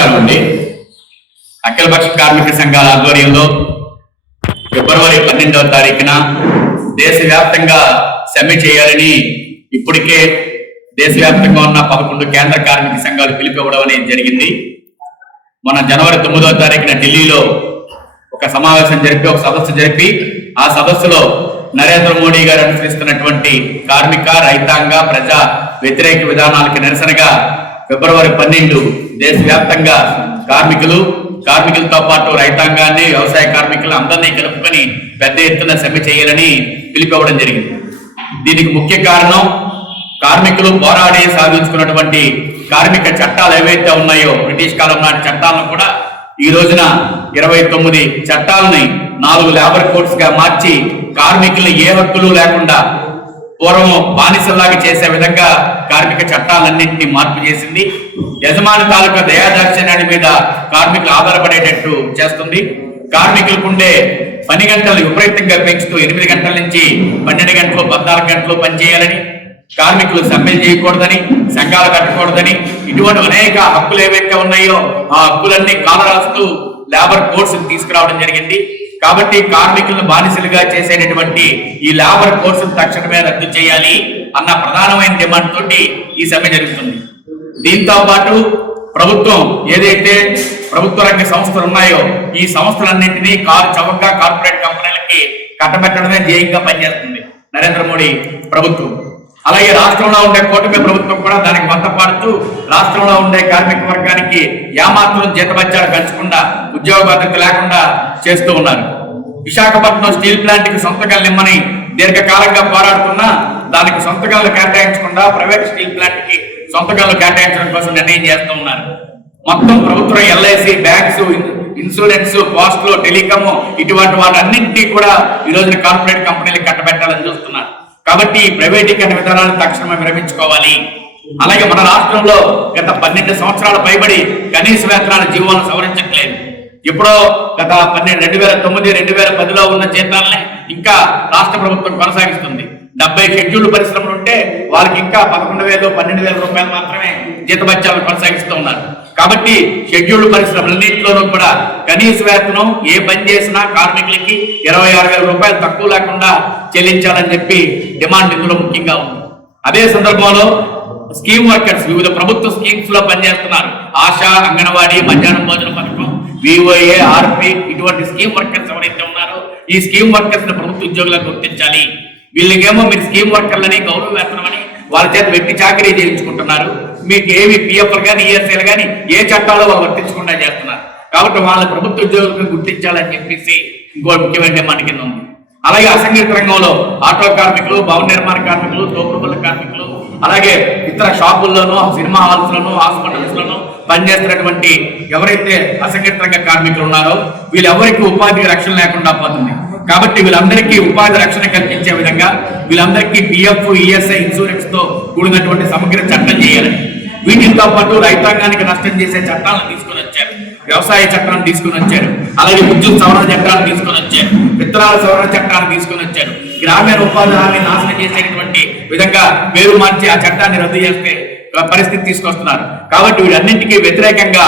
నమస్కారం అండి. అఖిలపక్ష కార్మిక సంఘాల ఆధ్వర్యంలో ఫిబ్రవరి 12వ తారీఖున దేశవ్యాప్తంగా సమ్మె చేయాలని ఇప్పటికే దేశవ్యాప్తంగా ఉన్న 11 కేంద్ర కార్మిక సంఘాలు పిలిపివ్వడం అనేది జరిగింది. మన జనవరి 9వ తారీఖున ఢిల్లీలో ఒక సమావేశం జరిపి ఒక సదస్సు జరిపి ఆ సదస్సులో నరేంద్ర మోడీ గారు అనుసరిస్తున్నటువంటి కార్మిక రైతాంగ ప్రజా వ్యతిరేక విధానాలకు నిరసనగా ఫిబ్రవరి 12 దేశవ్యాప్తంగా కార్మికులతో పాటు రైతాంగాన్ని వ్యవసాయ కార్మికులు అందరినీ కలుపుకొని పెద్ద ఎత్తున సమ్మె చేయాలని పిలిపివ్వడం జరిగింది. దీనికి ముఖ్య కారణం కార్మికులు పోరాడి సాధించుకున్నటువంటి కార్మిక చట్టాలు ఏవైతే ఉన్నాయో బ్రిటిష్ కాలం నాటి చట్టాలను కూడా ఈ రోజున 29 చట్టాలని 4 లేబర్ కోడ్స్ గా మార్చి కార్మికులు ఏ హక్కులు లేకుండా పూర్వం బానిసల్లాగా చేసే విధంగా కార్మిక చట్టాలన్నింటినీ మార్పు చేసింది. యజమాని తాలూకా దయాదాక్షిణ్యాల మీద కార్మికులు ఆధారపడేటట్టు చేస్తుంది. కార్మికులకుండే పని గంటలు విపరీతంగా పెంచుతూ 8 గంటల నుంచి 12 గంటలు 14 గంటలు పనిచేయాలని, కార్మికులు సమ్మెలు చేయకూడదని, సంఘాలు కట్టకూడదని, ఇటువంటి అనేక హక్కులు ఏవైతే ఉన్నాయో ఆ హక్కులన్నీ కాలరాస్తూ లేబర్ కోడ్స్ తీసుకురావడం జరిగింది. కాబట్టి కార్మికులను బానిసలుగా చేసేటటువంటి ఈ లేబర్ కోడ్స్ తక్షణమే రద్దు చేయాలి అన్న ప్రధానమైన డిమాండ్ తోటి ఈ సమ్మె జరుగుతుంది. దీంతో పాటు ప్రభుత్వం ఏదైతే ప్రభుత్వ రంగ సంస్థలు ఉన్నాయో ఈ సంస్థలన్నింటినీ చౌకగా కార్పొరేట్ కంపెనీలకి కట్టబెట్టడమే ధ్యేయంగా పనిచేస్తుంది నరేంద్ర మోడీ ప్రభుత్వం. అలాగే రాష్ట్రంలో ఉండే కూటమి ప్రభుత్వం కూడా దానికి వంత పాడుతూ రాష్ట్రంలో ఉండే కార్మిక వర్గానికి ఏమాత్రం జీతభత్యాలు పెంచకుండా ఉద్యోగ భద్రత లేకుండా చేస్తూ ఉన్నారు. విశాఖపట్నం స్టీల్ ప్లాంట్ కి సొంతకాలు ఇమ్మని దీర్ఘకాలంగా పోరాడుతున్నా దానికి సొంతకాలు కేటాయించకుండా ప్రైవేట్ స్టీల్ ప్లాంట్ కి సొంతకాలు కేటాయించడం కోసం నిర్ణయం చేస్తూ ఉన్నారు. మొత్తం ప్రభుత్వం ఎల్ఐసి, బ్యాంక్స్, ఇన్సూరెన్స్, పోస్టులు, టెలికామ్ ఇటువంటి వాటన్నింటినీ కూడా ఈ రోజున కార్పొరేట్ కంపెనీలకు కట్టబెట్టాలని చూస్తున్నారు. కాబట్టి ప్రైవేటీకరణ విధానాలను తక్షణమే విరమించుకోవాలి. అలాగే మన రాష్ట్రంలో గత 12 సంవత్సరాల పైబడి కనీస వేతనాల జీవోలను సవరించట్లేదు. ఎప్పుడో గత 2009, 2010లో ఉన్న జీతాలని ఇంకా రాష్ట్ర ప్రభుత్వం కొనసాగిస్తుంది. 70 షెడ్యూల్డ్ పరిశ్రమలు ఉంటే వాళ్ళకి ఇంకా 11,000, 12,000 రూపాయలు మాత్రమే జీతభత్యాలను కొనసాగిస్తూ ఉన్నారు. కాబట్టి షెడ్యూల్డ్ పరిశ్రమలన్నింటిలోనూ కూడా కనీస వేతనం ఏ పని చేసినా కార్మికులకి 26,000 రూపాయలు తక్కువ లేకుండా చెల్లించాలని చెప్పి డిమాండ్ ఇందులో ముఖ్యంగా ఉంది. అదే సందర్భంలో స్కీమ్ వర్కర్స్ వివిధ ప్రభుత్వ స్కీమ్స్ లో పనిచేస్తున్నారు. ఆశా, అంగన్వాడీ, మధ్యాహ్నం భోజన పథకం, విఓఏ, ఆర్పి ఇటువంటి స్కీమ్ వర్కర్స్ ఎవరైతే ఉన్నారో ఈ స్కీమ్ వర్కర్స్ ప్రభుత్వ ఉద్యోగులకు గుర్తించాలి. వీళ్ళకేమో మీరు స్కీమ్ వర్కర్లని గౌరవ వేతనం అని వాళ్ళ చేత వెట్టి చాకరీ చేయించుకుంటున్నారు. మీకు ఏమి పిఎఫ్లు కానీ ఈఎస్ఐలు కానీ ఏ చట్టాలో వాళ్ళు వర్తించకుండా చేస్తున్నారు. కాబట్టి వాళ్ళ ప్రభుత్వ ఉద్యోగులకు గుర్తించాలని చెప్పేసి ఇంకో ముఖ్యమైన డిమాండ్ కింద ఉంది. అలాగే అసంఘటిత రంగంలో ఆటో కార్మికులు, భవన నిర్మాణ కార్మికులు, తోపుడుబళ్ళ కార్మికులు, అలాగే ఇతర షాపుల్లోనూ, సినిమా హాల్స్ లోను, హాస్పిటల్స్ లోను పనిచేస్తున్నటువంటి ఎవరైతే అసంఘటిత రంగ కార్మికులు ఉన్నారో వీళ్ళెవరికి ఉపాధి రక్షణ లేకుండా పోతుంది. కాబట్టి వీళ్ళందరికీ ఉపాధి రక్షణ కల్పించే విధంగా వీళ్ళందరికీ పిఎఫ్, ఈఎస్ఐ, ఇన్సూరెన్స్ తో కూడినటువంటి సమగ్ర చట్టం చేయాలని, వీటితో పాటు రైతాంగానికి నష్టం చేసే చట్టాలను తీసుకుని వచ్చారు. వ్యవసాయ చట్టాన్ని తీసుకుని వచ్చారు. అలాగే విద్యుత్ సవరణ చట్టాన్ని తీసుకుని వచ్చారు. విత్తనాల సవరణ చట్టాన్ని తీసుకుని వచ్చారు. గ్రామీణ ఉపాధి హామీ నాశనం చేసేటువంటి విధంగా పేరు మార్చి ఆ చట్టాన్ని రద్దు చేస్తే పరిస్థితి తీసుకొస్తున్నారు. కాబట్టి వీటన్నింటికీ వ్యతిరేకంగా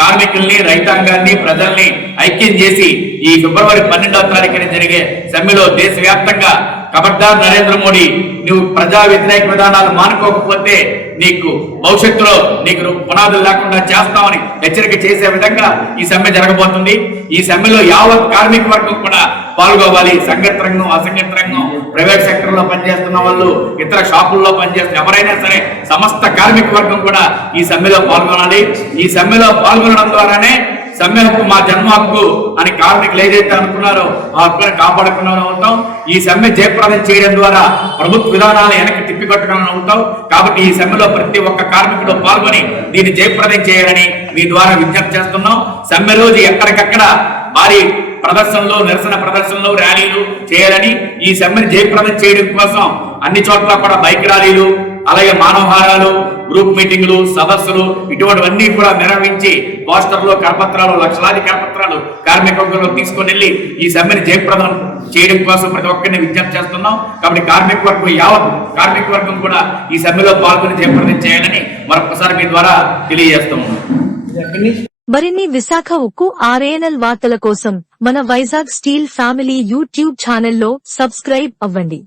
కార్మికుల్ని, రైతాంగాన్ని, ప్రజల్ని ఐక్యం చేసి ఈ ఫిబ్రవరి 12వ తారీఖున జరిగే సమ్మెలో దేశవ్యాప్తంగా ఖబర్దార్ నరేంద్ర మోడీ, నువ్వు ప్రజా వ్యతిరేక విధానాలు మానుకోకపోతే నీకు భవిష్యత్తులో నీకు పునాదులు లేకుండా చేస్తామని హెచ్చరిక చేసే విధంగా ఈ సమ్మె జరగబోతుంది. ఈ సమ్మెలో యావత్ కార్మిక వర్గం కూడా పాల్గొవాలి. సంఘటిత రంగం, అసంఘటిత రంగం, ప్రైవేట్ సెక్టర్ లో పనిచేస్తున్న వాళ్ళు, ఇతర షాపుల్లో పనిచేస్తున్న ఎవరైనా సరే సమస్త కార్మిక వర్గం కూడా ఈ సమ్మెలో పాల్గొనాలి. ఈ సమ్మెలో పాల్గొనడం ద్వారానే సమ్మె హక్కు మా జన్మ హక్కు అని కార్మికులు ఏదైతే అనుకున్నారో ఆ హక్కులను కాపాడుకున్నారో అవుతాం. ఈ సమ్మె జయప్రదం చేయడం ద్వారా ప్రభుత్వ విధానాలు వెనక్కి తిప్పికొట్టడం అవుతాం. కాబట్టి ఈ సమ్మెలో ప్రతి ఒక్క కార్మికుడు పాల్గొని దీన్ని జయప్రదం చేయాలని మీ ద్వారా విజ్ఞప్తి చేస్తున్నాం. సమ్మె రోజు ఎక్కడికక్కడ భారీ ప్రదర్శనలు, నిరసన ప్రదర్శనలు, ర్యాలీలు చేయాలని, ఈ సమ్మెను జయప్రదం చేయడం కోసం అన్ని చోట్ల కూడా బైక్ ర్యాలీలు, అలాగే మానవహారాలు, గ్రూప్ మీటింగ్లు, సదస్సులు ఇటువంటివన్నీ కూడా నిర్వహించి పోస్టర్లు, కరపత్రాలు, లక్షలాది కరపత్రాలు కార్మిక వర్గంలో తీసుకొని వెళ్ళి ఈ సమ్మెని జయప్రదం చేయడం కోసం ప్రతి ఒక్కరిని విజ్ఞప్తి చేస్తున్నాం. కాబట్టి యావత్ కార్మిక వర్గం కూడా ఈ సమ్మెలో పాల్గొని జయప్రదం చేయాలని మరొకసారి మీ ద్వారా తెలియజేస్తున్నాం. మరిన్ని విశాఖ ఉక్కు RNL వార్తల కోసం మన వైజాగ్ స్టీల్ ఫ్యామిలీ యూట్యూబ్ ఛానల్లో సబ్స్క్రైబ్ అవ్వండి.